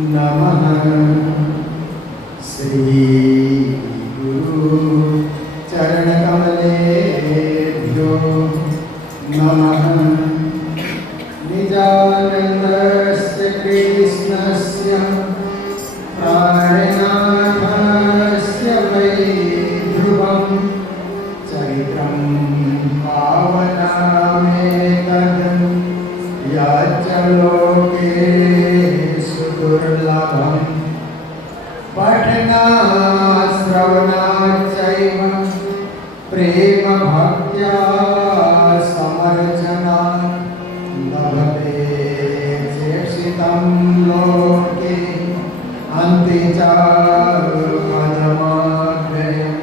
नमः। श्री गुरु चरण कमलेभ्यो नमः। निजानन्दस्य कृष्णस्य प्राणनाथस्य वै ध्रुवं चरित्रं पावनमेतद् यच्च लोकेषु दुर्लभम् पठनात् श्रवणात् चैव प्रेम भक्त्या समर्चनात् लभते चेक्षितं लोके अन्ते च पदमाग्रयम्।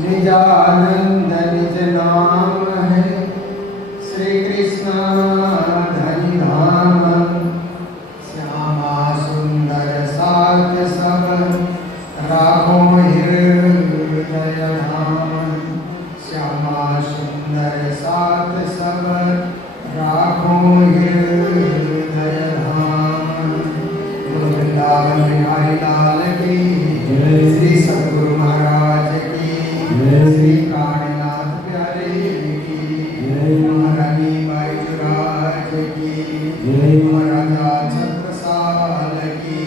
निजानंद निज नाम है श्री कृष्ण धनि धाम। श्यामा सुंदर साथ सब राखो हृदय धाम। श्यामा सुंदर साथ सब राखो हृदय धाम। गुरु वृंदावन बिहारी लाल की श्री सद्गुरु महाराज की श्री प्राणनाथ प्यारे की महारानी बाईचुराज की महाराजा छत्रसाल की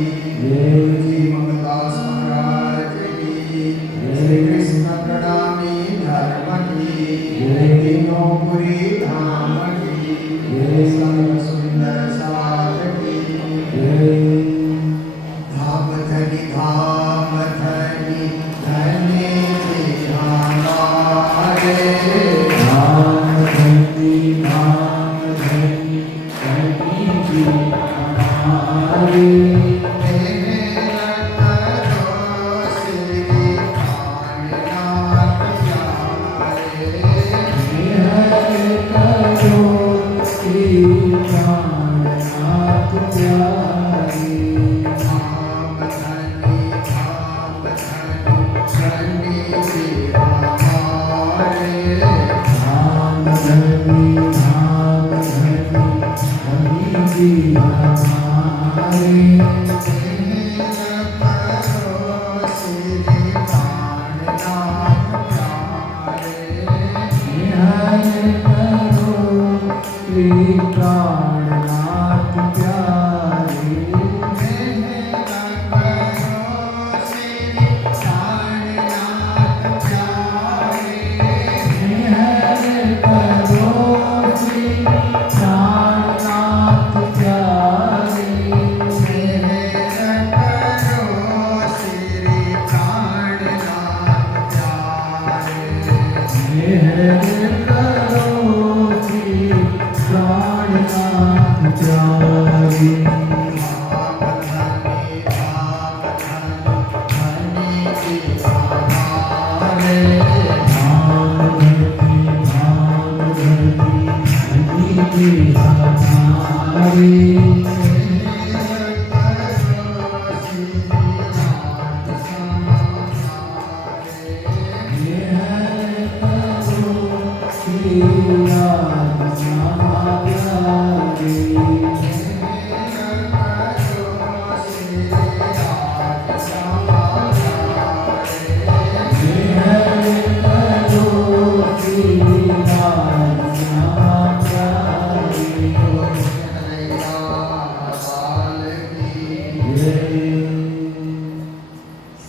जी मंगलदास महाराज की श्री कृष्ण प्रणामी धर्म की तीनों पुरी धाम की सर्व सुंदर साध की। धाम धनी धाम धनी धनी हमारे। धाम धनी धनी धनी हमारे।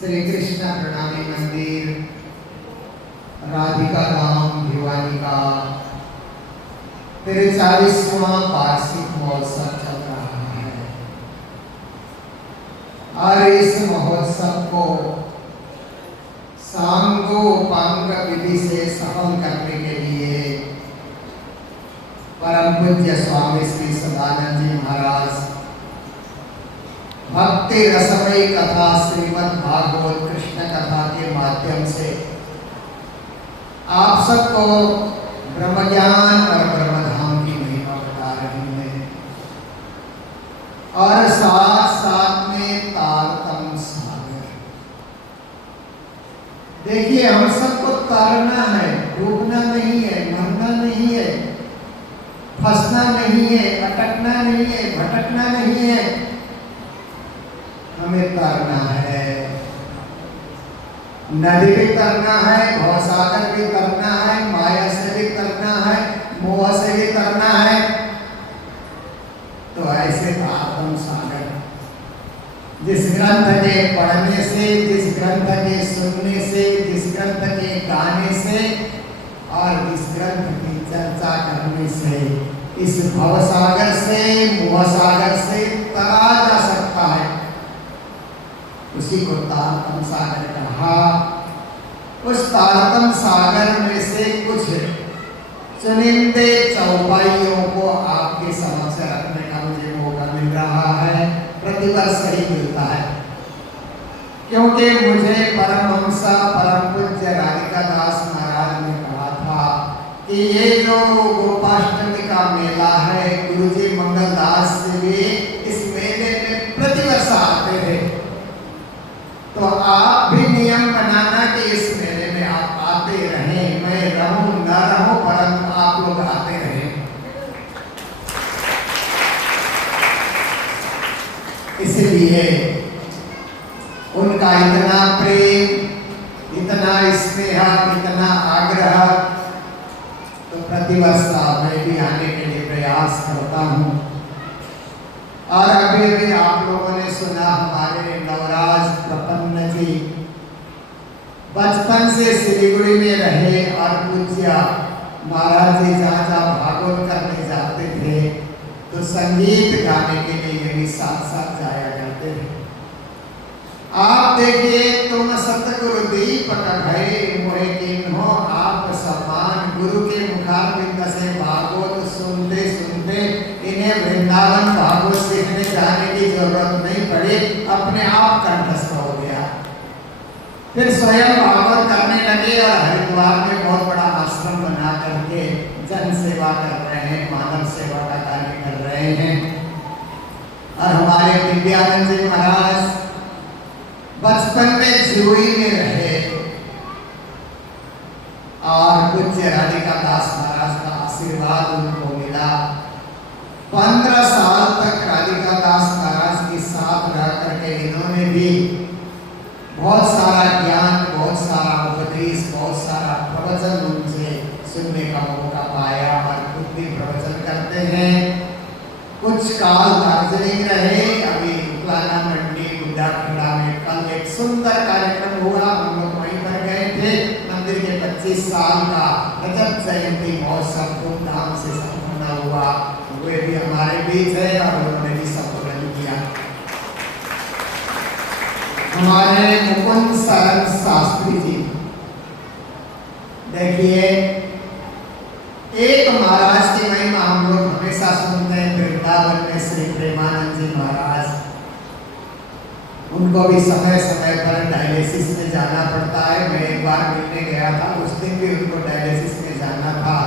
श्री कृष्ण प्रणामी मंदिर राधिका धाम भिवानी का 43वां वार्षिक महोत्सव चल रहा है और इस महोत्सव को सांगोपांग विधि से सफल करने के लिए परम पूज्य स्वामी श्री सदानंद जी महाराज भक्ति रसमयी कथा श्रीमद् भागवत कृष्ण कथा के माध्यम से आप सबको ब्रह्म ज्ञान और ब्रह्म धाम की महिमा बता रहे हैं और साथ साथ में तारतम सागर। देखिए हम सबको तरना है, डूबना नहीं है, मरना नहीं है, फंसना नहीं है, अटकना नहीं है, भटकना नहीं है। तरना है, नदी भी तरना है, भवसागर भी तरना है, माया से भी तरना है, मोह से भी तरना है। तो ऐसे आत्म सागर जिस ग्रंथ के पढ़ने से, जिस ग्रंथ के सुनने से, जिस ग्रंथ के गाने से और जिस ग्रंथ की चर्चा करने से इस भवसागर से, मोहसागर से तरा जा सकता है, उसी को तारतम सागर कहा। उस तारतम सागर में से कुछ चुनिंदे चौपाइयों को आपके समक्ष रखने का मुझे मौका मिल रहा है। प्रतिवर्ष ही मिलता है, क्योंकि मुझे परमहंस परम पूज्य राधिका दास महाराज ने कहा था कि ये जो गोपाष्टमी का मेला है, गुरुजी मंगलदास से भी इस मेले में प्रतिवर्ष आते थे। तो आप भी नियम बनाना कि इस मेले में आप आते रहें, मैं रहूं न रहूं परंतु आप लोग आते रहें। इसलिए उनका इतना प्रेम, इतना स्नेह, इतना आग्रह, तो प्रतिवर्ष मैं भी आने के लिए प्रयास करता हूँ। और अभी अभी आप लोगों ने सुना हमारे नवराज प्रपन्न जी बचपन से सिलीगुड़ी में रहे और पूज्य महाराज जी जहाँ जहाँ भागवत करने जाते थे तो संगीत गाने के लिए ये भी साथ साथ जाया करते थे। आप देखिए, तुम सतगुरु दीपक भय मोहे किन्हो आप समान। गुरु के मुखारबिंद से भागवत सुनते सुनते इन्हें वृंदावन भागवत सीखने जाने की जरूरत नहीं पड़ी, अपने आप कंठस्थ हो गया। फिर स्वयं भागवत करने लगे और हरिद्वार में बहुत बड़ा आश्रम बना करके जन सेवा कर रहे हैं, मानव सेवा का कार्य कर रहे हैं। और हमारे दिव्यानंद जी महाराज बचपन में जुई में रहे और पूज्य राधिका दास महाराज का आशीर्वाद उनको मिला। 15 साल तक राधिका दास महाराज के साथ रह करके इन्होंने भी बहुत सारा ज्ञान, बहुत सारा उपदेश, बहुत सारा प्रवचन उनसे सुनने का मौका पाया और खुद भी प्रवचन करते हैं। कुछ काल दार्जिलिंग रहे, अभी उकलाना मंडी गुड्डाखेड़ा में कल एक सुंदर कार्यक्रम हुआ, हम लोग वहीं पर गए थे। मंदिर के 25 साल का रजत जयंती महोत्सव धूमधाम से संपन्न हुआ, वे भी हमारे बीच है और उन्होंने भी संबोधन किया। हमारे मुकुंद शरण शास्त्री जी, देखिए एक महाराज की महिमा हम लोग हमेशा सुनते हैं, वृंदावन में श्री प्रेमानंद जी महाराज। उनको भी समय समय पर डायलिसिस में जाना पड़ता है। मैं एक बार मिलने गया था, उस दिन भी उनको डायलिसिस में जाना था,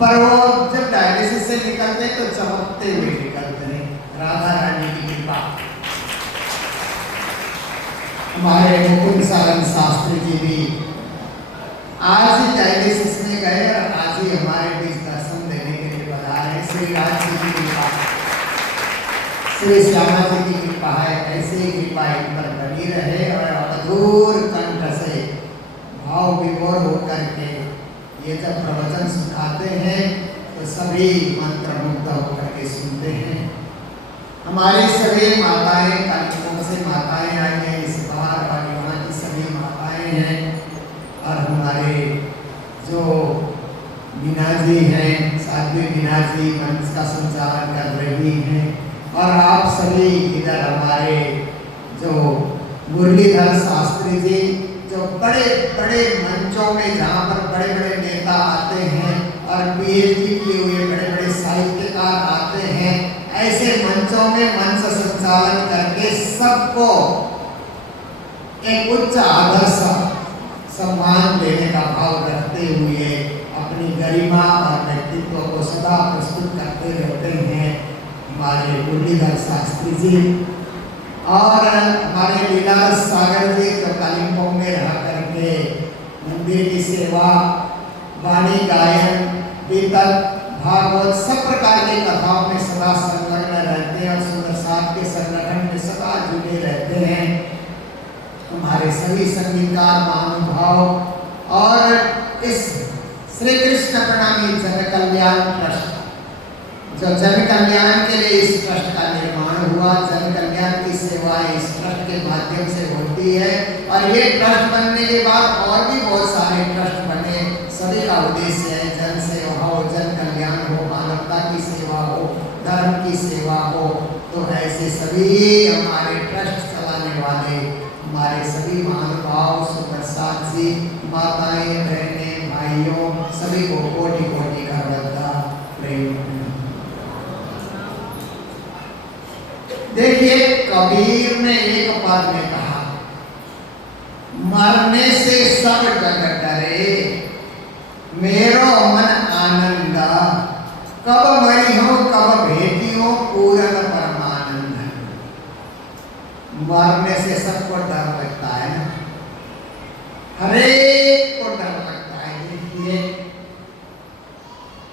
पर वो जब डायलिसिस से निकलते तो चमकते हुए निकलते हैं, राधा रानी की कृपा। हमारे मुकुंद शरण शास्त्री जी भी आज ही डायलिसिस में गए और आज ही हमारे बीच दर्शन देने के लिए बता रहे हैं। श्री राज जी की कृपा, श्री श्यामा जी की कृपा है, ऐसे ही कृपा इन पर बनी रहे और मधुर कंठ से भाव विभोर होकर के ये जब प्रवचन सुनाते हैं तो सभी मंत्र मुग्ध होकर के सुनते हैं। हमारी सभी माताएं, कल से माताएं आई हैं इस बार और यहाँ की सभी माताएं हैं और हमारे जो मीना जी हैं, साध्वी मीना जी मंच का संचालन कर रही हैं और आप सभी इधर हमारे जो मुरलीधर शास्त्री जी जो बड़े बड़े मंचों में जहाँ पर बड़े बड़े नेता आते हैं और पीएचडी किए हुए बड़े बड़े साहित्यकार आते हैं, ऐसे मंचों में मंच संचालन करके सबको एक उच्च आदर सम्मान देने का भाव रखते हुए अपनी गरिमा और व्यक्तित्व को सदा प्रस्तुत करते रहते हैं हमारे मुरलीधर शास्त्री जी। और हमारे लीलार सागर जी जो कालिम्पोंग में रह करके मंदिर की सेवा, वाणी गायन, गीतक, भागवत सब प्रकार की कथाओं में सदा संलग्न रहते हैं और सुंदर साथ के संगठन में सदा जुड़े रहते हैं। सभी संगीतकार महानुभाव और इस श्री कृष्ण प्रणामी जन कल्याण ट्रस्ट, जो जन कल्याण के लिए इस ट्रस्ट का निर्माण हुआ, जन कल्याण की सेवा इस ट्रस्ट के माध्यम से होती है। और ये ट्रस्ट बनने के बाद और भी बहुत सारे ट्रस्ट बने। सभी का उद्देश्य है जन सेवा हो, जन कल्याण हो, मानवता की सेवा हो, धर्म की सेवा हो। तो ऐसे सभी हमारे ट्रस्ट चलाने वाले हमारे सभी महानुभाव, सुप्रसाद जी, माताएं, बहनें, भाइयों, सभी को कोटि कोटि का वंदना प्रेम। देखिए, कबीर ने एक पद में कहा, मरने से सब जग डरे, मेरो मन आनंद, कब मरी हो कब भेटी हो पूरन परमानंद। मरने से सबको डर लगता है ना, हरेक को डर लगता है। देखिए,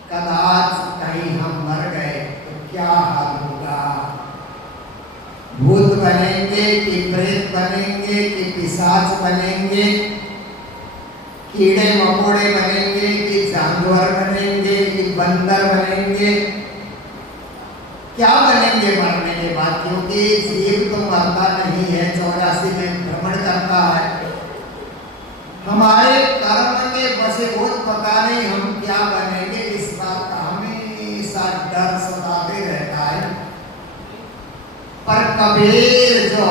कदाच कहीं हम मर गए तो क्या हाल होगा, भूत बनेंगे कि प्रेत बनेंगे कि पिशाच बनेंगे, कीड़े मकोड़े बनेंगे कि जानवर बनेंगे कि बंदर बनेंगे, क्या बनेंगे मरने के बाद? क्योंकि जीव तो मरता नहीं है, 84 में भ्रमण करता है। हमारे कर्म के वशीभूत पता नहीं हम क्या बनेंगे, इस बात का हमेशा डर सताते रहता है। पर कबीर जो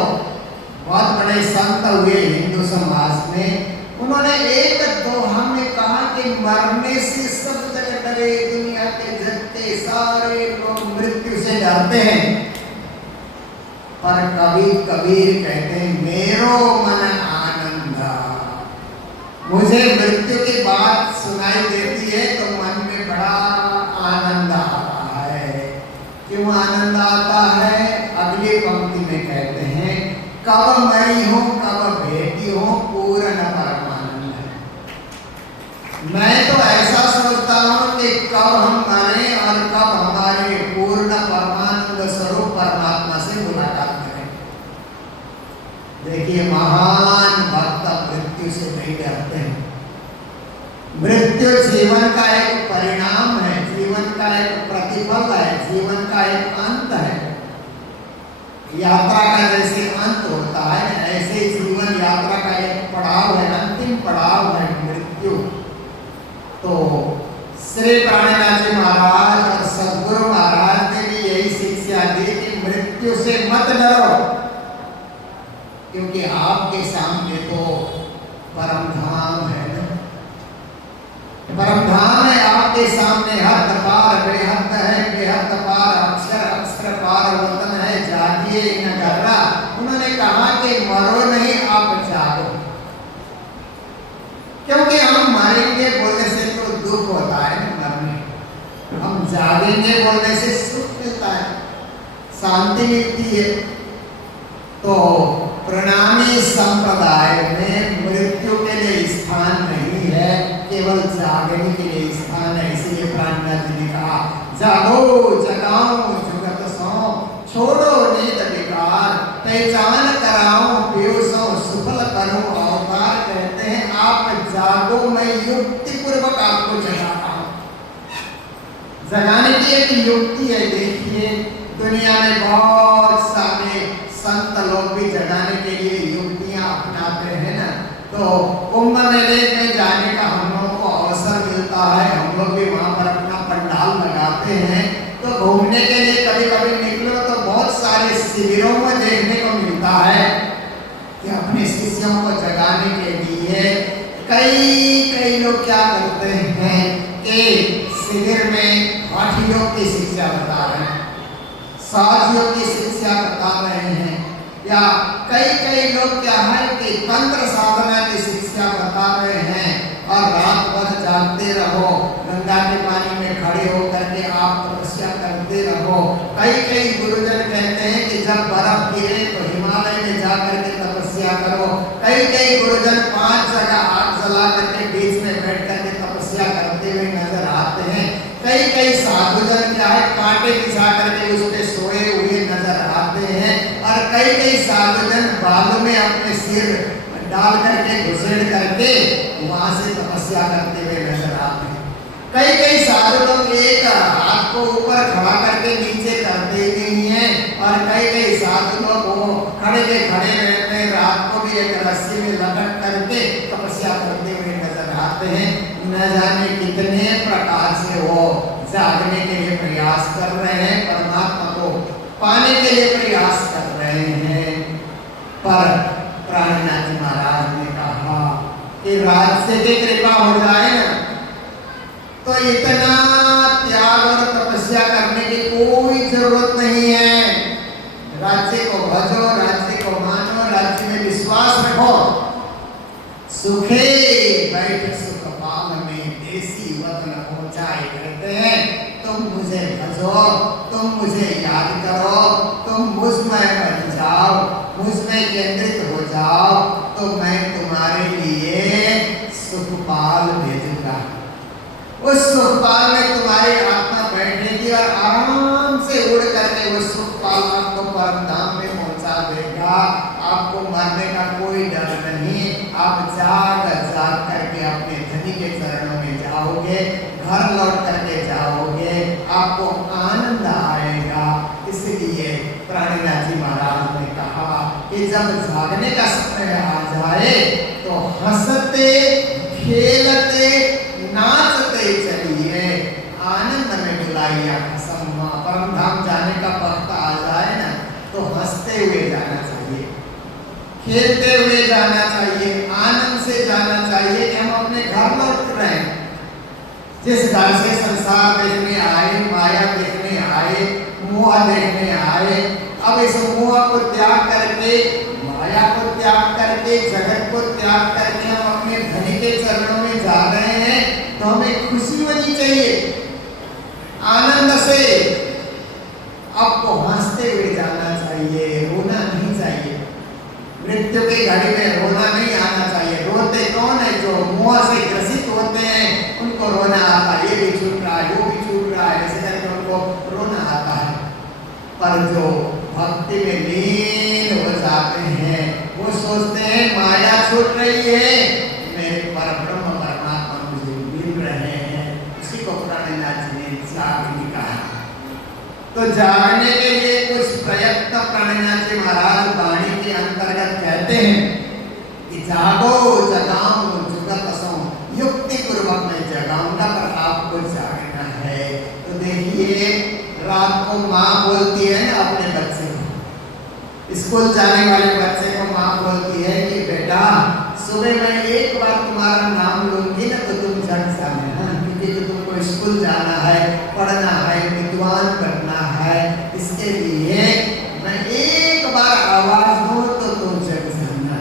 बहुत बड़े संत हुए हिंदू समाज में, उन्होंने एक दोहा में कहा कि मरने से सब जगह डरे, दुनिया के जगते सारे लोग मृत्यु से डरते हैं। पर कबीर कहते हैं, मेरो मन आनंद, मुझे मृत्यु की बात सुनाई देती है तो मन में बड़ा आनंद आता है। क्यों आनंद आता है? अगली पंक्ति में कहते हैं, कब मरी हो कब भेटी हो पूर्ण परमानंद। मैं तो ऐसा सोचता हूं कि कब हम मरे और कब हमारे पूर्ण परमानंद स्वरूप परमात्मा से मुलाकात करें। देखिए, महान भक्त मृत्यु से नहीं डरते हैं। मृत्यु जीवन का एक परिणाम है, जीवन का एक प्रतिफल है, जीवन का एक अंत है। यात्रा का जैसे अंत होता है, ऐसे जीवन यात्रा का एक पड़ाव है, अंतिम पड़ाव है मृत्यु। तो श्री प्राणनाथ जी महाराज और सदगुरु महाराज ने भी यही शिक्षा दी कि मृत्यु से मत डरो, क्योंकि आपके सामने तो परम धाम है ना, परम धाम है आपके सामने। हद पार बेहद है, बेहद पार अक्षर, अक्षर पार वतन है, जागिए न गर्रा। उन्होंने कहा कि मरो नहीं, आप जागो। क्योंकि हम मरेंगे बोलने से तो दुख होता है मरने, हम जागेंगे बोलने से सुख मिलता है, शांति मिलती है। तो प्रणामी संप्रदाय में मृत्यु के लिए स्थान नहीं है, केवल जागने के लिए स्थान है। इसलिए प्राणनाथ जी ने कहा, जागो जगाओ जुगत सो, छोड़ो नींद विकार, पहचान कराओ पीयूषो, सुफल करो अवतार। कहते हैं, आप जागो, मैं युक्ति पूर्वक आपको जगाता हूं। जगाने की एक युक्ति है। देखिए, दुनिया में बहुत सारे संत लोग भी जगाने के लिए युक्तियां अपनाते हैं ना। तो कुंभ मेले में जाने का हम लोगों को अवसर मिलता है, हम लोग भी वहां पर अपना पंडाल लगाते हैं। तो घूमने के लिए कभी कभी निकलो तो बहुत सारे शिविरों में देखने को मिलता है कि अपने शिष्यों को जगाने के लिए कई लोग क्या करते हैं कि शिविर में हठ योग की शिक्षा बता रहे हैं, साधयोग की शिक्षा बता रहे हैं, या कई लोग क्या है कि तंत्र साधना की शिक्षा बता रहे हैं। और रात भर जागते रहो, गंगा के पानी में खड़े होकर के आप तपस्या करते रहो। कई गुरुजन कहते हैं कि जब बर्फ गिरे तो हिमालय में जाकर के तपस्या करो। कई गुरुजन 5 जगह आग जला करके बीच में बैठ करके तपस्या करते हुए नजर आते हैं। कई साधुजन क्या है, कांटे बिछा करके उस पे सोए हुए नजर आते हैं। और कई साधुजन बालू में अपने सिर डाल उछेड़ करके वहां से तपस्या करते हुए नजर आते हैं। कई कई साधु लोग एक हाथ को ऊपर खड़ा करके नीचे करते ही नहीं है, और कई कई साधु लोग वो खड़े के खड़े रहते हैं, रात को भी एक रस्सी में लटक करके तपस्या करते हुए नजर आते हैं। न जाने कितने प्रकार से वो जागने के लिए प्रयास कर रहे हैं, परमात्मा को पाने के लिए प्रयास कर रहे हैं। पर प्राणनाथ जी महाराज ने कहा कि राज्य की कृपा हो जाए ना तो इतना त्याग और तपस्या करने की कोई जरूरत नहीं है। राज्य को भजो, राज्य को मानो, राज्य में विश्वास रखो। सुखे बैठ सुख पाल में देसी वतन पहुंचाए करते हैं। तुम मुझे भजो, तुम मुझे याद करो, तुम मुझ में बन जाओ, मुझ में केंद्रित हो जाओ, तो मैं तुम्हारे लिए सुखपाल भेजूंगा। उस सुखपाल में तुम्हारी आत्मा बैठेगी और आराम से उड़ करके वो सुखपाल आपको परम धाम में पहुंचा देगा। आपको मरने का कोई डर नहीं। आप जाग जाग करके अपने धनी के चरणों में जाओगे, घर लौट करके जाओगे, आपको आनंद आएगा। इसलिए प्राणनाथ जी महाराज ने कहा कि जब जागने का समय आ जाए तो हंसते खेलते नाचते चलिए, आनंद में डुलाइए कसम। परम धाम जाने का वक्त आ जाए ना तो हंसते हुए जाना चाहिए, खेलते हुए जाना चाहिए, आनंद से जाना चाहिए कि हम अपने घर लौट रहे हैं। जिस घर से संसार देखने आए, माया देखने आए, मोह देखने आए, अब इस मोह को त्याग करके, माया को त्याग करके, जगत को त्याग करके हम अपने धनी के चरणों में जा रहे हैं, तो हमें खुशी होनी चाहिए, आनंद से। आपको हंसते हुए जाना चाहिए, रोना नहीं चाहिए। मृत्यु की घड़ी में रोना नहीं आना चाहिए। रोते कौन है? जो मोह से ग्रसित होते हैं, उनको रोना आता है, ये भी छूट रहा है, वो भी छूट रहा है, ऐसे करके उनको रोना आता है। पर जो भक्ति में लीन हो जाते हैं, वो सोचते हैं माया छूट रही है, मेरे परब्रह्म परमात्मा मुझे मिल रहे हैं। उसी को प्राणनाथ जी ने जागने कहा। तो जागने के लिए कुछ प्रयत्न प्राणनाथ जी महाराज वाणी के अंतर्गत कहते हैं कि जागो जगाऊं जुगत सो, युक्ति पूर्वक मैं जगाऊंगा, पर आपको जागना है। तो देखिए, रात को माँ बोलती है ना अपने बच्चे को, स्कूल जाने वाले बच्चे को माँ बोलती है कि बेटा सुबह मैं एक बार तुम्हारा नाम लूंगी ना तो तुम जग जाना, क्योंकि तुमको स्कूल जाना है, पढ़ना है, विद्वान बनना है। इसके लिए मैं एक बार आवाज दूं तो तुम जग जाना।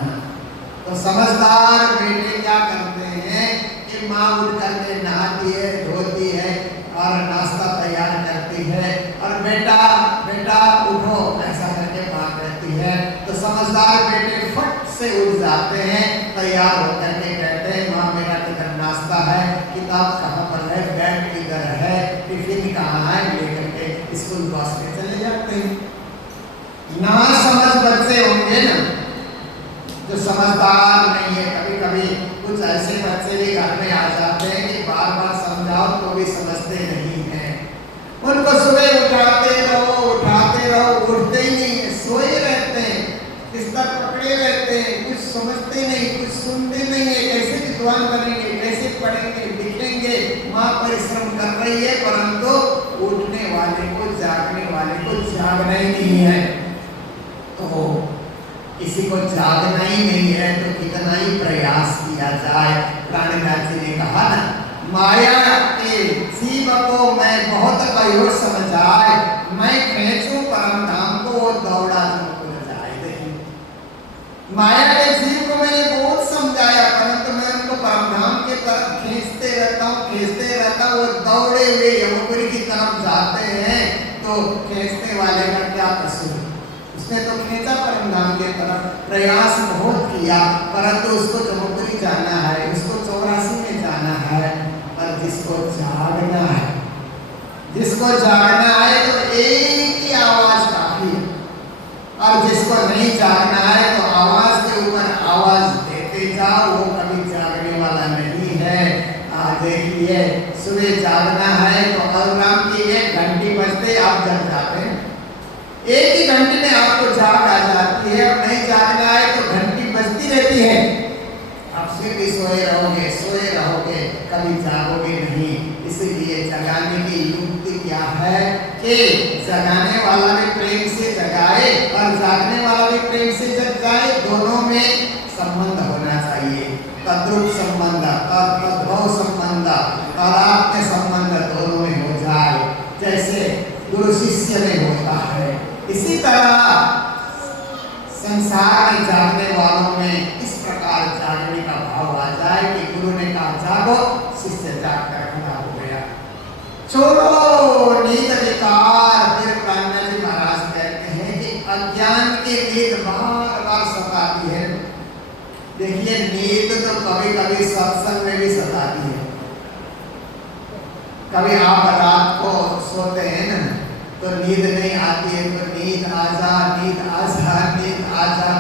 तो समझदार बेटे क्या करते हैं कि माँ उठ करके नहाती है, धोती है और नाश्ता तैयार करती है, और बेटा बेटा उठो ऐसा करके माँ कहती है। तो समझदार बेटे फट से उठ जाते हैं, तैयार होकर के कहते हैं माँ मेरा किधर नाश्ता है, किताब कहाँ पर है, बैग किधर है, टिफिन कहाँ है, लेकर के स्कूल बस में चले जाते हैं। ना समझ बच्चे होंगे ना, जो समझदार नहीं है। कभी कभी कुछ ऐसे बच्चे भी घर में आ जाते हैं कि बार बार समझाओ तो भी समझते नहीं हैं। उनको सुबह उठाते रहो, उठते ही नहीं है, सोए रहते हैं, बिस्तर पकड़े रहते हैं, कुछ समझते नहीं, कुछ सुनते नहीं है। कैसे विद्वान बनेंगे, कैसे पढ़ेंगे, लिखेंगे? माँ परिश्रम कर रही है, परंतु उठने वाले को, जागने वाले को जागना ही नहीं है। तो किसी को जागना ही नहीं है तो कितना ही प्रयास किया जाए। प्राणनाथ जी ने कहा ना, माया के जीव को मैं बहुत कठोर समझाए, मैं खींचूं परम धाम को, वो दौड़ा तुमको जाए। देखिए, माया के जीव को मैंने बहुत समझाया, परंतु मैं उनको परम धाम के तरफ खींचते रहता हूँ, वो दौड़े हुए यमुपुरी की तरफ जाते हैं। तो खींचने वाले का क्या कसूर? उसने तो खींचा परम धाम के तरफ, प्रयास बहुत किया, परंतु उसको जमुपुरी जाना है, उसको 84 में जाना है। पर जिसको जागना है, तो एक ही आवाज काफी है, और जिसको नहीं जागना है तो आवाज के ऊपर आवाज देते जाओ, वो लिए सुबह जागना है तो अलार्म की एक घंटी बजते आप जग जाते हैं। एक ही घंटी में आपको जाग आ जाती है, और नहीं जागना है तो घंटी बजती रहती है, आप फिर भी सोए रहोगे, कभी जागोगे नहीं। इसीलिए जगाने की युक्ति क्या है कि जगाने वाला भी प्रेम से जगाए और जागने वाला भी प्रेम से जग जाए, दोनों में संबंध होना चाहिए। तद्रूप संबंध, तद्भव संबंध, तादात्म्य संबंध दोनों में हो जाए, जैसे गुरु शिष्य में होता है। इसी तरह संसार में जागने वालों में इस प्रकार जागने का भाव आ जाए कि गुरु ने कहा जागो, शिष्य जाग कर खड़ा हो गया। छोड़ो नींद विकार। फिर कान्हा जी महाराज कहते हैं कि अज्ञान की नींद बार बार सताती है। देखिए नींद तो कभी कभी सत्संग में भी सताती है। कभी आप रात को सोते हैं ना तो नींद नहीं आती है, तो नींद आजा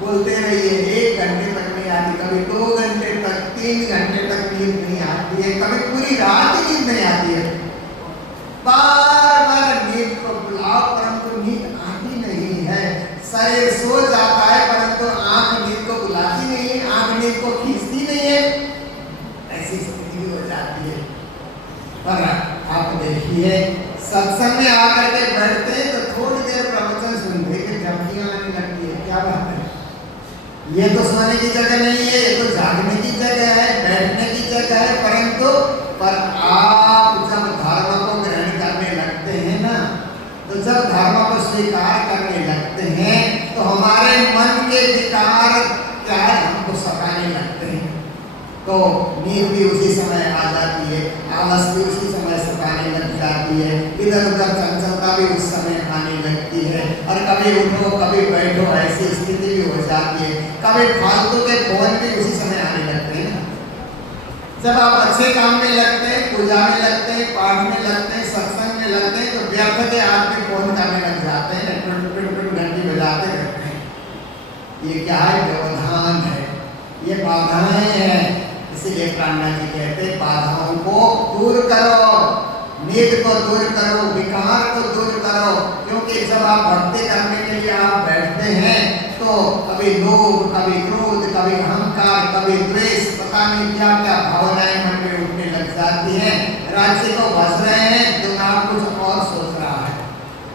बोलते रहिए, 1 घंटे तक नहीं आती, कभी 2 घंटे तक, 3 घंटे तक नींद नहीं आती है, कभी पूरी रात ही नींद नहीं आती है। बार बार नींद को बुलाओ परंतु नींद आती नहीं है। शरीर सो जाता है परंतु आंख नींद को बुलाती नहीं है, आंख नींद को खींचती नहीं है, ऐसी स्थिति हो जाती है। पर आप देखिए सत्संग में आकर के बैठते हैं तो थोड़ी देर प्रवचन सुनते कि झपकियां आने लगती है। क्या बात है, ये तो सोने की जगह नहीं है, ये तो जागने की जगह है, बैठने की जगह है। परंतु पर आप जब धर्म को ग्रहण करने लगते हैं ना, तो जब धर्म को स्वीकार करने लगते हैं तो हमारे मन के विकार क्या है, हमको सताने लगते हैं। तो नींद भी उसी समय आ जाती है, आलस भी उसी समय सताने लग जाती है, इधर उधर चंचलता भी उस समय आने लगती है, और कभी उठो कभी बैठो ऐसी स्थिति भी हो जाती है। कभी फालतू के फोन भी उसी समय आने लगते हैं ना। जब आप अच्छे काम में लगते हैं, पूजा में लगते हैं, पाठ में लगते हैं, सत्संग में लगते हैं, तो व्यर्थ के आदमी फोन करने लग जाते हैं, घंटी बजाते रहते हैं। ये क्या है, व्यवधान है, ये बाधाएं हैं। इसीलिए कान्हा जी कहते हैं बाधाओं को दूर करो, नींद को दूर करो, विकार को दूर करो। क्योंकि जब आप भक्ति करने के लिए आप बैठते हैं तो कभी लोभ, कभी क्रोध, कभी अहंकार, कभी द्वेष, पता नहीं क्या क्या भावनाएं मन में उठने लग जाती हैं। राज्य को बस रहे हैं, दिमाग कुछ और सोच रहा है,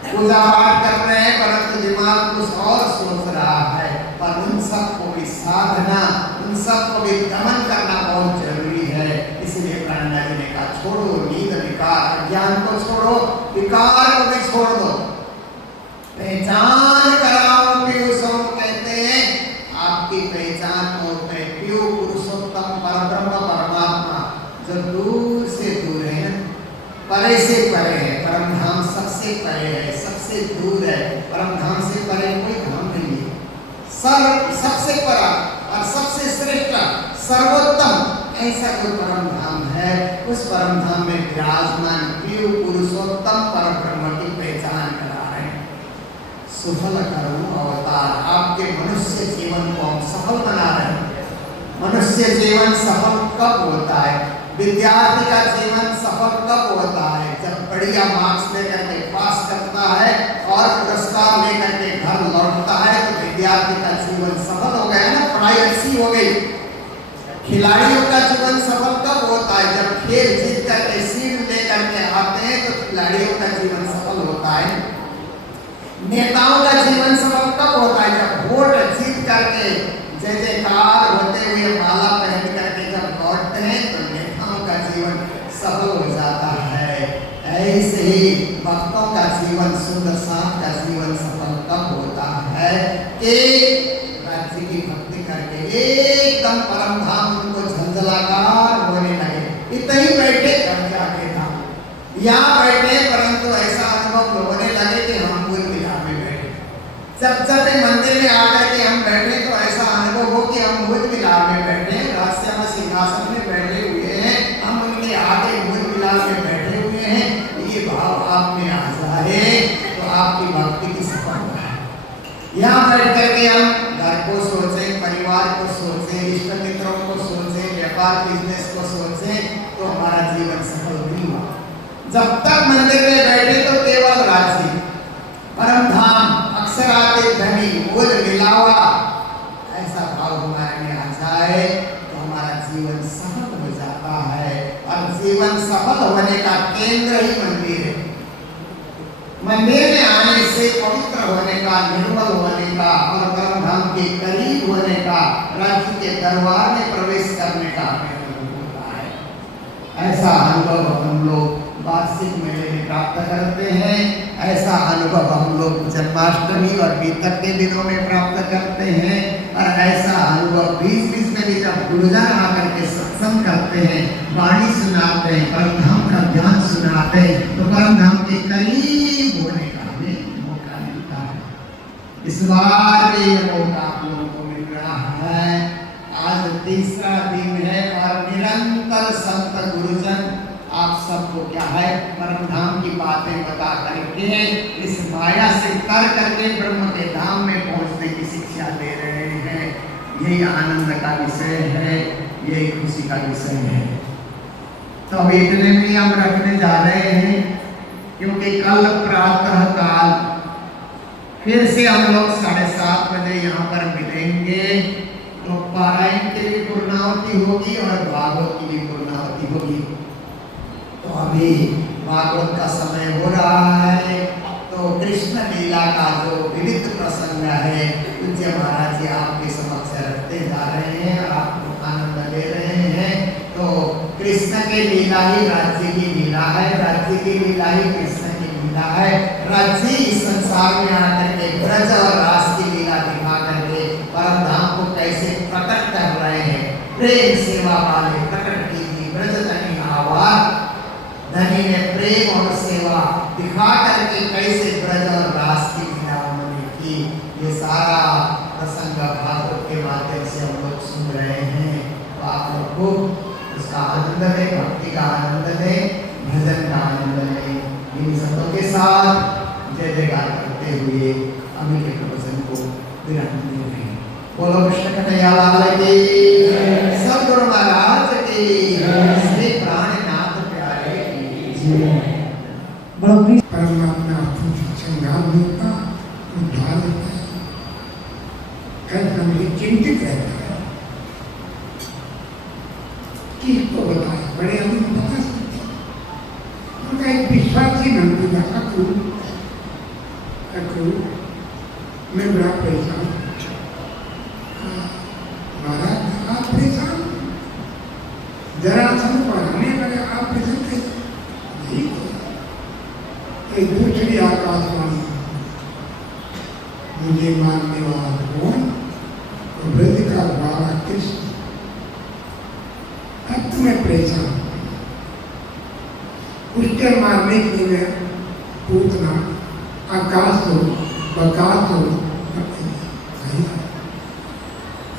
पूजा पाठ कर रहे हैं परंतु दिमाग कुछ और सोच रहा है। पर उन सबको भी साधना, उन सबको भी दमन करना बहुत जरूरी है। इसलिए कान्हा जी ने कहा छोड़ो नींद विकार, ज्ञान को छोड़ो, विकार को भी छोड़ दो, पहचान कराओ पीयूषों। कहते हैं आपकी पहचान होते हैं पीयू पुरुषोत्तम परब्रह्म परमात्मा, जो दूर से दूर है, परे से परे है। परम धाम सबसे परे है, सबसे दूर है। परम धाम से परे कोई धाम नहीं है। सबसे परा और सबसे श्रेष्ठ सर्वोत्तम ऐसा कोई परम धाम है, उस परम धाम में विराजमान पीयू पुरुषोत्तम परब्रह्म की पहचान करा रहे हैं। सफल कर्म अवतार, आपके मनुष्य जीवन को हम सफल बना रहे हैं। मनुष्य जीवन सफल कब होता है, विद्यार्थी का जीवन सफल कब होता है, जब बढ़िया मार्क्स लेकर के पास करता है और पुरस्कार लेकर के घर लौटता है तो विद्यार्थी का जीवन सफल हो गया ना, पढ़ाई अच्छी हो गई। खिलाड़ियों का जीवन सफल कब होता है, जब खेल जीत करके सीट लेकर के आते हैं तो खिलाड़ियों का जीवन सफल होता है। नेताओं का जीवन सफल कब होता है, जब वोट जीत करके जय जयकार होते हुए माला पहन करके जब लौटते हैं तो नेताओं का जीवन सफल हो जाता है। ऐसे ही भक्तों का जीवन, सुंदर साथ का जीवन सफल कब होता है कि राज्य की भक्ति करके एकदम परम धाम उनको झंझलाकार होने लगे। इतने ही बैठे कब जाके था, यहाँ बैठे परंतु ऐसा अनुभव होने लगे कि हम भूल विहार में बैठे। जब मंदिर में आकर के हम बैठे तो ऐसा अनुभव हो कि हम भूल विहार में बैठे, रहस्यमय सिंहासन में बैठे हुए हैं, हम उनके आगे भूल विहार में बैठे हुए हैं। ये भाव आप में आ जाए तो आपकी भक्ति की सफलता है। यहाँ बैठ करके हम घर को सोचें, परिवार को सोचें, इष्ट मित्रों को सोचें, व्यापार बिजनेस को सोचें तो हमारा हमारा जीवन सफल नहीं हुआ। जब तक मंदिर में बैठे तो केवल राजी, परम धाम अक्सर आते धनी बोल मिलावा, ऐसा भाव हमारे में आ जाए तो हमारा जीवन सफल हो जाता है। और जीवन सफल होने का केंद्र ही मंदिर है। मंदिर में आने से पवित्र होने का, निर्मल होने का और परम धाम के करीब होने का, राज्य के दरबार में प्रवेश करने का हमें अनुभव होता है। ऐसा अनुभव हम लोग वार्षिक मेले में प्राप्त करते हैं। ऐसा अनुभव हम लोग जन्माष्टमी और बीतक के दिनों में प्राप्त करते हैं। और ऐसा अनुभव बीच-बीच में भी जब गुरुजन आकर के सत्संग करते हैं, वाणी सुनाते हैं, परम धाम का ज्ञान सुनाते हैं, तो परम धाम के करीब होने का हमें मौका मिलता है। इस बार भी ये मौका आप लोगों को मिल रहा है। आज तीसरा दिन है और निरंतर संत गुरुजन आप सबको क्या है परम धाम की बातें बता करके इस माया से तर करके ब्रह्म के धाम में पहुंचने की शिक्षा दे रहे हैं। यही आनंद का विषय है, यही खुशी का विषय है। तो अब इतने में हम रखने जा रहे हैं, क्योंकि कल प्रातः काल फिर से हम लोग 7:30 बजे यहाँ पर मिलेंगे। तो पारायण की भी पूर्णाहुति होगी और भागवत की भी पूर्णाहुति होगी। तो अभी भागवत का समय हो रहा है, तो कृष्ण लीला का जो विविध प्रसंग है पूज्य महाराज जी आपके समक्ष रखते जा रहे हैं और आप आनंद ले रहे हैं। तो कृष्ण की लीला ही राज्य की लीला है, राज्य की लीला ही कृष्ण की लीला है। राज्य इस संसार में आकर के ब्रज और रास की लीला दिखा करके परम धाम को कैसे प्रकट कर रहे हैं। प्रेम सेवा वाले प्रकट कीजिए ब्रज धनी आवाज, धनी ने प्रेम और सेवा दिखा करके कैसे ब्रज और रास की लीला उन्होंने की। ये सारा प्रसंग भागवत के माध्यम से हम लोग सुन रहे हैं। तो आप लोग को उसका आनंद लें, भक्ति का आनंद लें, भजन का आनंद लें। इन सबों के साथ जय जयकार करते हुए अभी के प्रवचन को विराम दे रहे हैं। बोलो कृष्ण कन्हैया लाल की, सद्गुरु महाराज की, श्री प्राणनाथ प्यारे की। परमात्मा आपको संज्ञान देता, उद्धार देता है। कल हमें चिंतित रहता है कि इसको बताए बड़े आदमी को बता सकते हैं। उनका एक विश्वासी नंदी का मैं बड़ा परेशान महाराज, आप परेशान जरा सन पढ़ाने लगे, आप परेशान कैसे? एक दूसरी आकाशवाणी मुझे मानने वाला कौन? ब्रज का बाला कृष्ण। अब तुम्हें परेशान उसके मारने के लिए पूछना आकाश हो बकाश हो,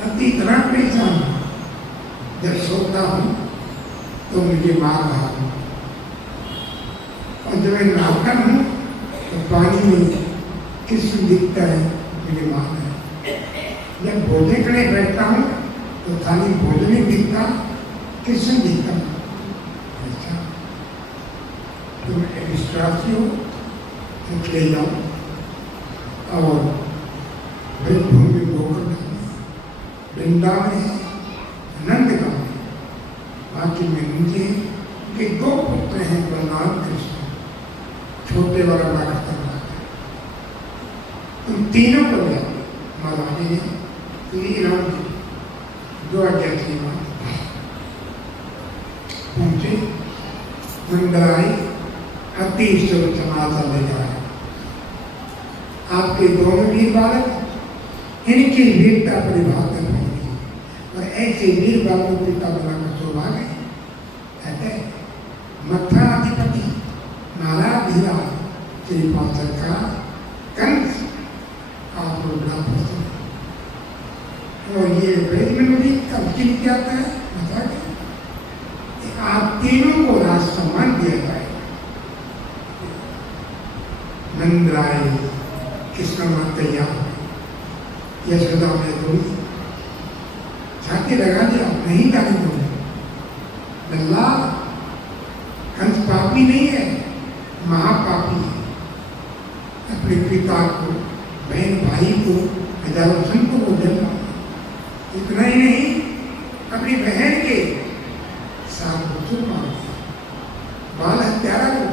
अब इतना परेशान जब सोता हूँ तो मुझे मार रहा हूँ, और जब मैं नावकन हूँ तो पानी में कृष्ण दिखता है, मुझे मार है। जब भोजन के लिए बैठता हूँ तो खाली भोजन ही दिखता, कृष्ण दिखता। अच्छा, तुम विश्वासी हो तो ले जाओ और भूमि गोवर्धन वृंदावन है, नंद का बाकी में मुझे कि दो पुत्र हैं बलराम कृष्ण, छोटे वाला बड़ा खतरनाक है। उन तीनों को ले महाराज ने श्री राम जी जो आज्ञा थी पहुंचे, मंदिर आई, अति ईश्वर समाचार ले जाए। आपके दोनों वीर बालक, इनकी वीरता परिभाषित होगी और ऐसे वीर बालकों को पिता बनाकर सौभाग्य कहते मथुराधिपति नारायण धीरा श्री पाचर का कंस आप लोग बड़ा पसंद। और ये ब्रज में भी कब चिन्ह क्या आता है बता के आप तीनों को राज सम्मान दिया जाए। नंद राय कृष्ण मातैया यशोदा में थोड़ी छाती लगा दिया, नहीं जाने दो। लल्ला पापी नहीं है, महापापी है। अपने पिता को, बहन भाई को, हजारों संतों को जन्मा। इतना ही नहीं, अपनी बहन के 7 बच्चों मार दिया, बाल हत्यारा को।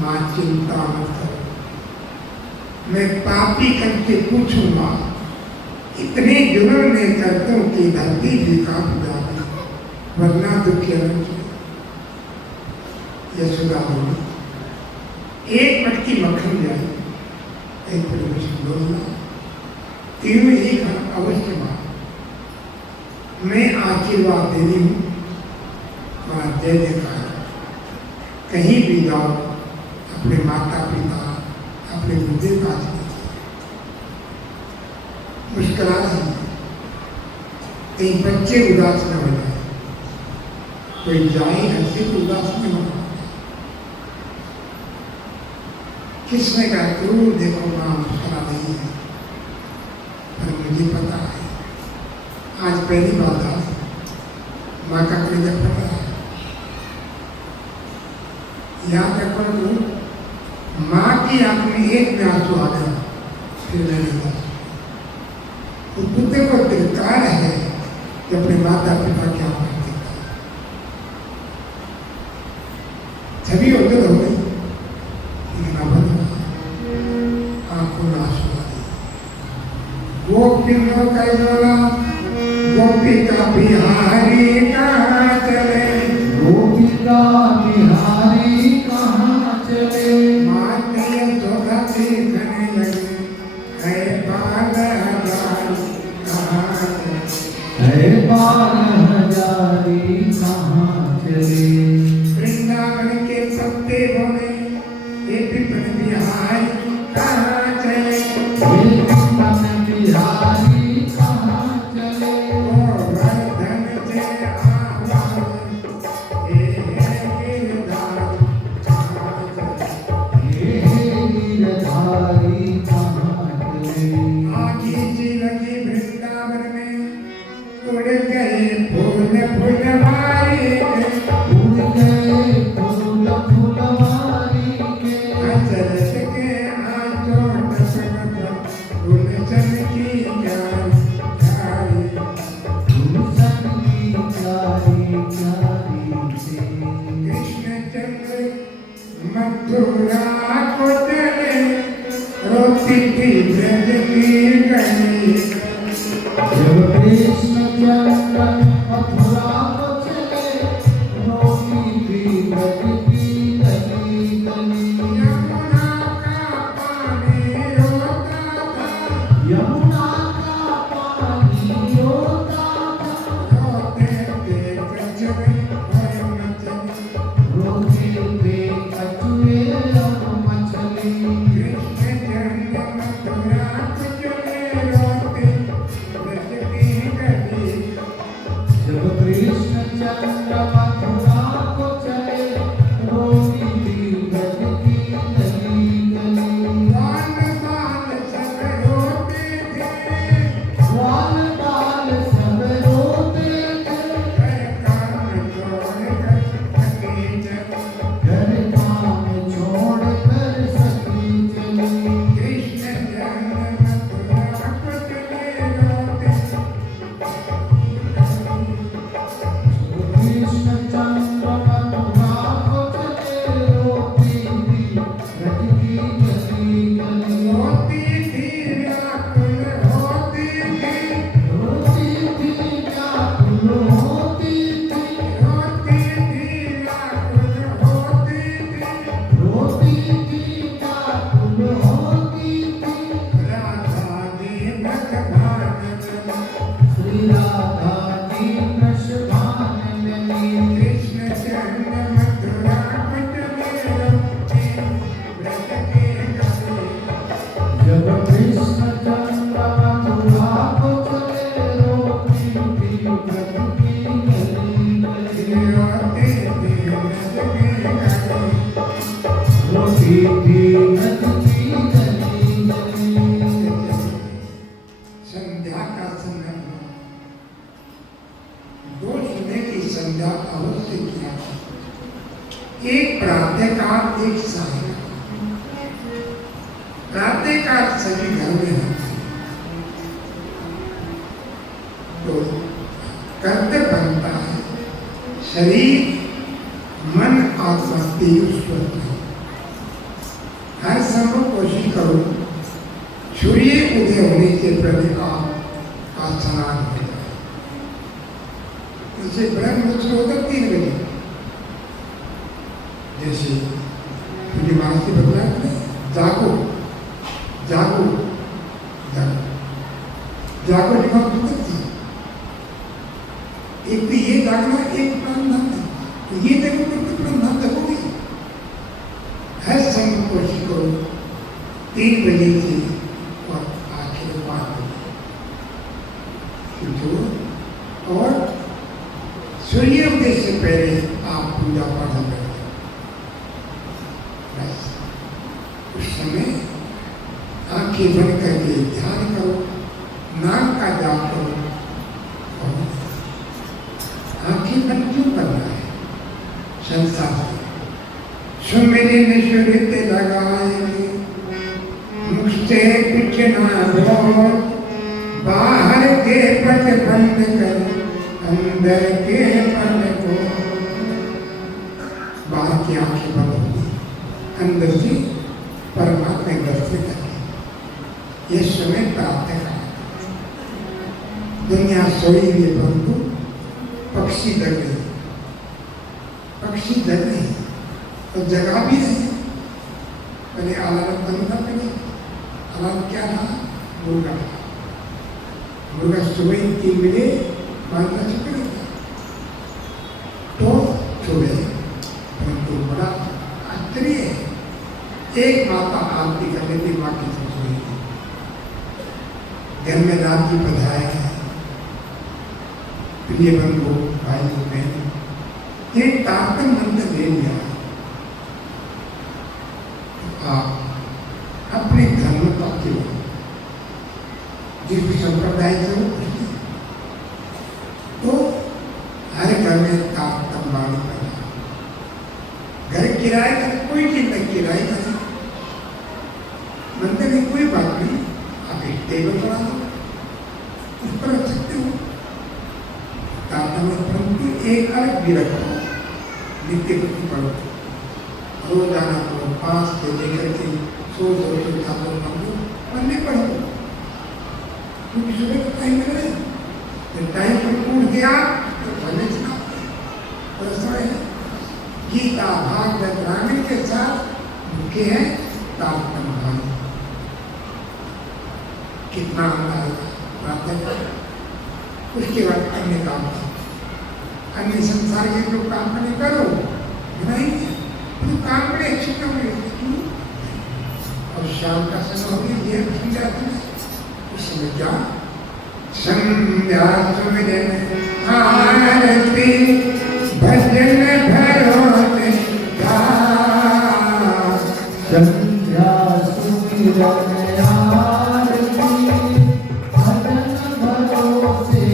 मां चिंता मत करो, मैं पापी करके पूछूंगा, इतने जुर्म में करता हूं कि धरती भी कांप जाती, वरना दुखी यशोदा बोली, एक मटकी मक्खन जाए, एक परिवेशन बोलना, तीनों ही अवश्य मां। मैं आशीर्वाद दे रही हूँ, वहाँ जय जयकार। कहीं भी जाओ, अपने माता पिता, अपने गुरुदेव का मुस्कुरा रही, कहीं बच्चे उदास न हो जाए, कोई जाए हंसे तो उदास न हो। किसने कहा तू देखो माँ मुस्कुरा रही है, पर मुझे पता है आज पहली बात है, माँ का कलेजा फट रहा है। याद रखो तो माँ की आंख में एक में आंसू आ गया, फिर मैंने कहा तो पुत्र को धिक्कार है कि अपने माता पिता की आंख में देखता, छवि होते हो गई, लेकिन अब आंखों में आंसू आ गए। गोपियों का बोला, गोपिका बिहारी कहाँ चले, गोपिका बिहारी कहाँ चले, माते यशोदा देखने लगे, है बाल हजारी कहाँ चले, है बाल हजारी कहाँ चले। वृंदावन के पत्ते बोले, ये विपिन बिहारी कहाँ चले, ये विपिन बिहारी कहाँ चले, गोवर्धन से आवाज, हे गिरधारी कहाँ चले, ये गिरधारी कहाँ चले। आखी सी लगी वृंदावन में, उड़ गए फूल फुलवारी के, उड़ गए फूल फुलवारी के, अचरज के आंचों टपक गुलशन की प्यारी प्यारी, गुलशन की प्यारी प्यारी से। कृष्णचंद्र मथुरा को चले, रोती थी ब्रज की गली, जब कृष्णचंद्र मथुरा को चले, रोती थी ब्रज की गली गली। यमुना का पानी रोता था, यमुना का पानी रोता था, रोते थे कछुए और मछली, रोते थे कछुए और मछली। कृष्णचंद्र मथुरा को चले, रोते ब्रज की गली, जब कृष्णचंद्र मथुरा को चले, रोती थी ब्रज की गली गली। बाल बाल सब रोते थे, ग्वाल बाल सब रोते थे, घर काम छोड़कर सखी चली, घर काम छोड़कर सखी चली। कृष्णचंद्र मथुरा को चले, रोते कृष्णचंद्र मथुरा को चले, रोती थी ब्रज की गली गली। होती थी व्याकुल होती थी, रोती थी व्याकुल होती थी, होती थी व्याकुल होती थी, रोती थी व्याकुल होती थी। राधा दीनक भानन, श्री राधा दीन भान लगी। कृष्णचंद्र मथुरा को चले, रोते ब्रज की गली, जब कृष्णचंद्र मथुरा को चले, रोती थी ब्रज की गली गली। रोते थे ब्रज की गली, रोती थी ब्रज की गली गली। संध्या का समय हुआ, दो समय की संध्या अवश्य किया, प्रातःकाल सभी घर में होते हैं। तो कर्तव्य बनता है शरीर मन आत्मा तीनों स्वस्थ हो। हर संभव कोशिश करो सूर्य उदय होने से पहले आप स्नान हो जाए। इसे ब्रह्म मुहूर्त होता 3 बजे, जैसे सूर्य मास के बदला जागो जागो जागो जागो लिखा एक तो ये जागना, एक प्राण धाम है। तो ये देखो तो प्राण धाम देखोगे। हर समय कोशिश करो 3 बजे से और आखिर 5 बजे, और सूर्योदय से पहले आप पूजा पाठ करें। बस उस समय आंखें बंद करके ध्यान करो, नाम का जाप करो। आंखें बंद क्यों करना है? संसार सुमेरे निश्चित लगाएंगे, मुझसे कुछ ना बोल, बाहर के पट बंद कर, अंदर के पट को। बाहर की आंखें बंद होगी, अंदर से परमात्मा दर्शन करें। ये समय प्राप्त करना। दुनिया सोई हुई बंधु, पक्षी डर गई, पक्षी डर गई तो जगह भी नहीं। पहले अलार्म बंद था, पहले अलार्म क्या था? मुर्गा था। मुर्गा सुबह 3 बजे बांधना शुरू करता तो सुबह, परंतु बड़ा आश्चर्य है। एक माता आरती कर लेती, माँ की सोच रही घर में रात की बधाई है। प्रिय बंधु भाई बहन, ये तारतम मंत्र ले लिया। आप अपने धर्म का क्यों जिस भी संप्रदाय से हो, तो हर घर में तारतम बाणी करना। घर किराए का कोई चिंता, किराए का मंदिर में कोई बात नहीं। आप एक टेबल बना दो, उस पर रख सकते हो तारतम, परंतु एक अलग भी रखो। नित्य प्रति पढ़ो, रोजाना पढ़ो, 5 से लेकर के 100 पढ़ने पढ़ो, क्योंकि सुबह का टाइम लग रहा है। जब टाइम पर टूट गया तो पढ़ने चला। गीता भागवत रामायण के साथ मुख्य है तारतम भाग। कितना प्रार्थना, उसके बाद अन्य काम, अन्य संसार के जो काम करने करो नहीं, तो काम बड़े अच्छे काम क्यों। और शाम का समय हो गया, ये संध्या समय, उस समय क्या संध्या सुमिरन आरती भजन भरोसे गास। संध्या सुमिरन आरती भजन भरोसे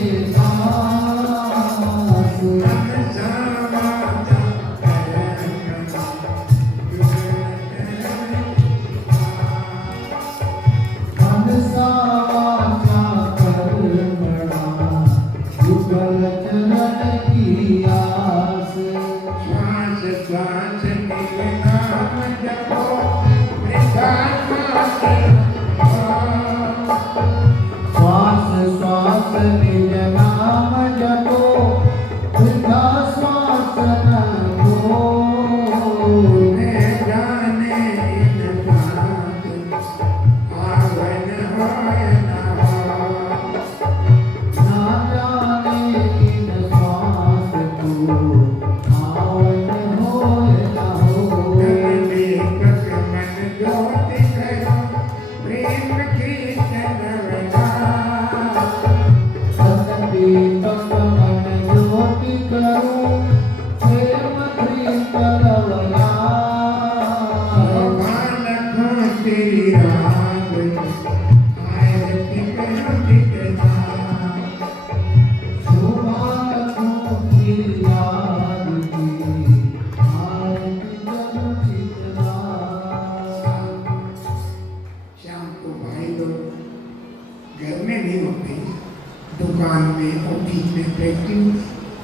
में, ऑफिस में, फैक्ट्री में,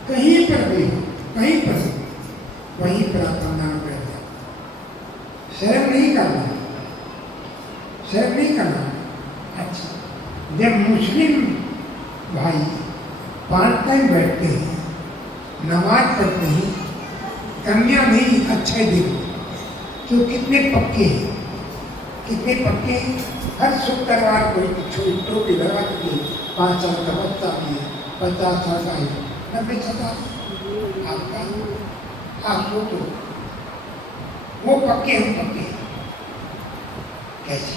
कहीं पर भी हो, कहीं पर हो, वहीं पर अपना नाम कर दो। शर्म नहीं करना, शर्म नहीं करना। अच्छा, जब मुस्लिम भाई 5 टाइम बैठते हैं, नमाज पढ़ते हैं, कन्या नहीं अच्छा देखो, तो कितने पक्के हैं, कितने पक्के हैं। हर शुक्रवार को छोटी टोपी लगा देते, 5 साल का बच्चा भी है, 50 साल का है, 90 साल आपका, आप सोचो वो पक्के हम पक्के कैसे?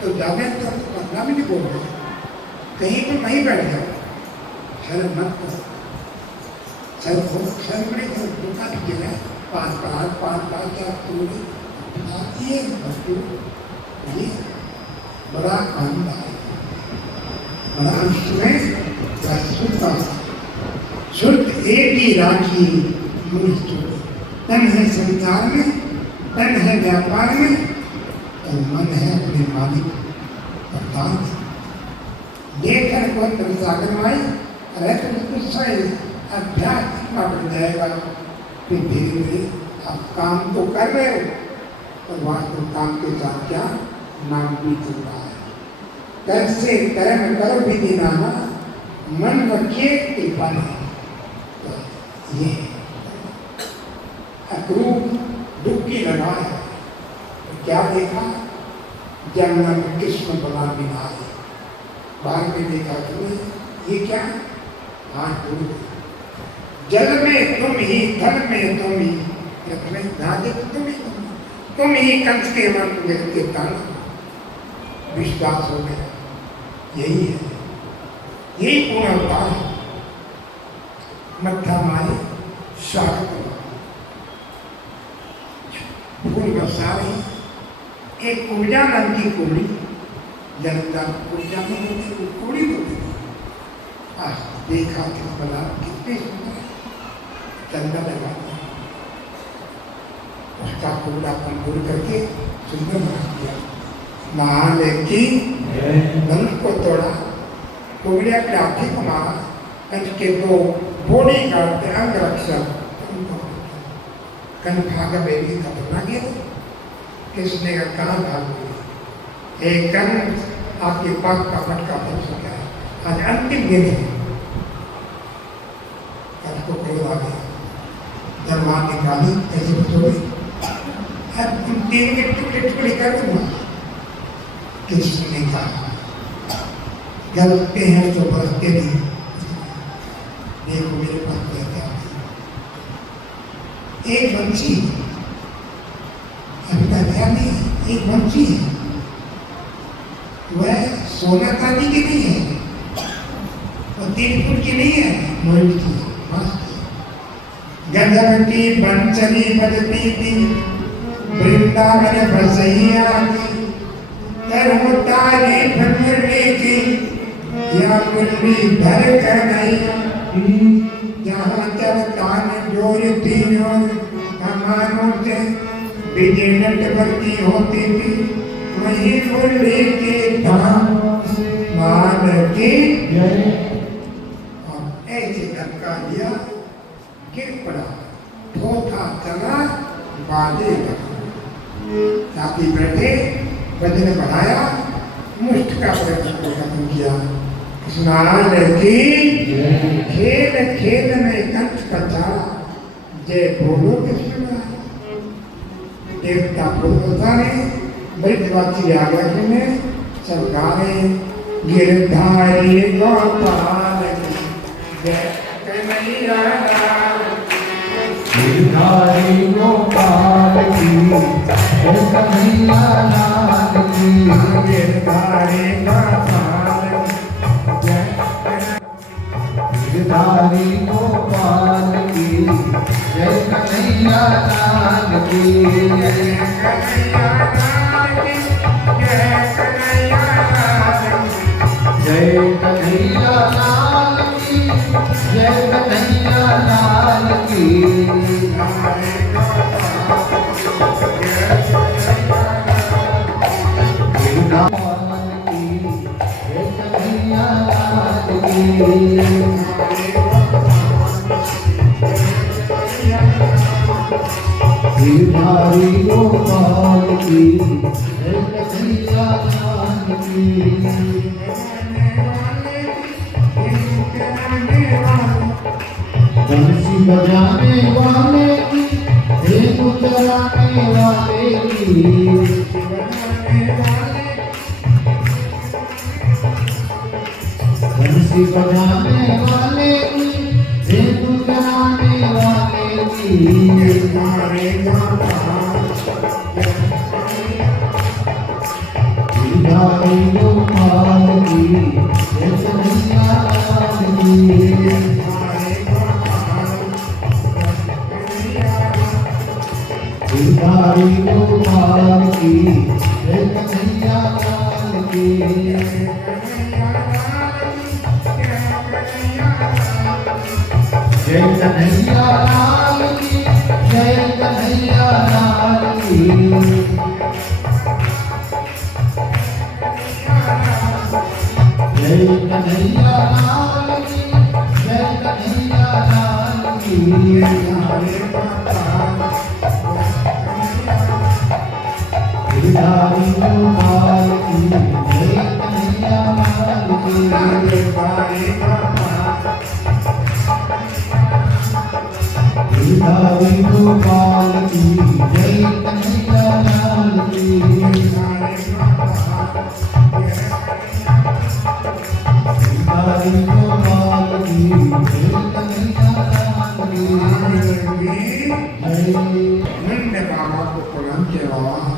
तो ज़्यादा तो बदला भी नहीं बोल रहे, कहीं पर नहीं बैठ जाओ, शर्म मत करो, शर्म नहीं करो, धोखा दीजिएगा। 5 बार क्या करोगे? ये वस्तु ये बड़ा आनंद आएगा, बड़ा अंश में शुद्ध एक ही राखी मूर्ति। तन है संसार में, तन है व्यापार में, और मन है अपने मालिक प्रधान। देखकर कोई सागर माई अरे तो सही अभ्यास कितना बढ़ जाएगा, फिर धीरे धीरे आप काम तो कर रहे हो और वहाँ तो काम के साथ क्या नाम भी चल रहा है। कर से कर्म करो भी दीनाना, मन रखिए कृपा नहीं। तो ये अक्रूप दुख की लगा है। तो क्या देखा? जन्म कृष्ण बना बिना बाहर में देखा तुम्हें, ये क्या हाथ दूर जल में तुम ही, धन में तुम ही, रखने राजे तुम ही कंस के मन के कारण विश्वास हो गया। यही है, यही पूर्ण अवतार है। मत्था माए स्वागत फूल बरसा रही, एक ऊर्जा नाम की कुड़ी, जनता ऊर्जा में कुड़ी बोली। आज देखा कि बना कितने सुंदर चंदा लगा दिया, उसका कूड़ा दूर करके सुंदर बना दिया। महाले की धनुष को तोड़ा, कुबड़िया के हाथी को मारा, कंस के 2 बॉडी गार्ड अंग रक्षक कंस भागा बेबी का बना गया। किसने का कहाँ भाग गई? एक कंस आपके पाक का फटका बन सका है। आज अंतिम दिन है, आपको क्रोध आ गया, जब माँ निकाली ऐसे बचोगे, अब तुम 3 के टुकड़े कर दूंगा। किसने कहा गलते हैं तो बरसते नहीं। देखो मेरे पास क्या एक बंसी, अभी तक गया नहीं, एक बंसी है, वह सोना चांदी की नहीं है और 3 फुट की नहीं है, मोल की गंधवती बंसरी बजती थी, वृंदावन बसैया की, तारी फटने की, या मुरली भर कर नहीं, जहाँ जब कान जोड़ती और कमानों से विजय नटवर्ती होती थी, वही मुरली के धाम मान की और ऐसे धक्का दिया, गिर पड़ा, ठोका चला, बाजे साथी बैठे, वजन बढ़ाया, मुष्ट का प्रयत्न खत्म किया। स्नान की खेल खेल में कंस का चारा, जय बोलो कृष्ण। देवता बोलता है, मृतवासी आ गया तुम्हें, सब गा रहे, गिरधारी गोपाल की जय कन्हैया लाल, गिरधारी गोपाल की जय कन्हैया लाल की, गिरधारी गोपाल गिरधारी गोपाल की जय कन्हैया लाल की, जय कन्हैया लाल की, जय कन्हैया लाल की, जय कन्हैया लाल की, जय कन्हैया लाल की। गोपाल की जय कन्हैया गिरधारी गोपाल की जय कन्हैया लाल की बंसी बजाने वाले की एक चलाने वाले की बंसी बजाने वाले की एक चलाने वाले की गिरधारी गोपाल की जय कन्हैया लाल की गिरधारी गोपाल की जय कन्हैया लाल की जय कन्हैया लाल की जय कन्हैया लाल की जय कन्हैया लाल की जय कन्हैया लाल की गिरधारी गोपाल की जय कन्हैया लाल की गिरधारी गोपाल की जय कन्हैया लाल की गिरधारी गोपाल की जय कन्हैया लाल की जय मैंने बाबा को प्रणाम किया बाबा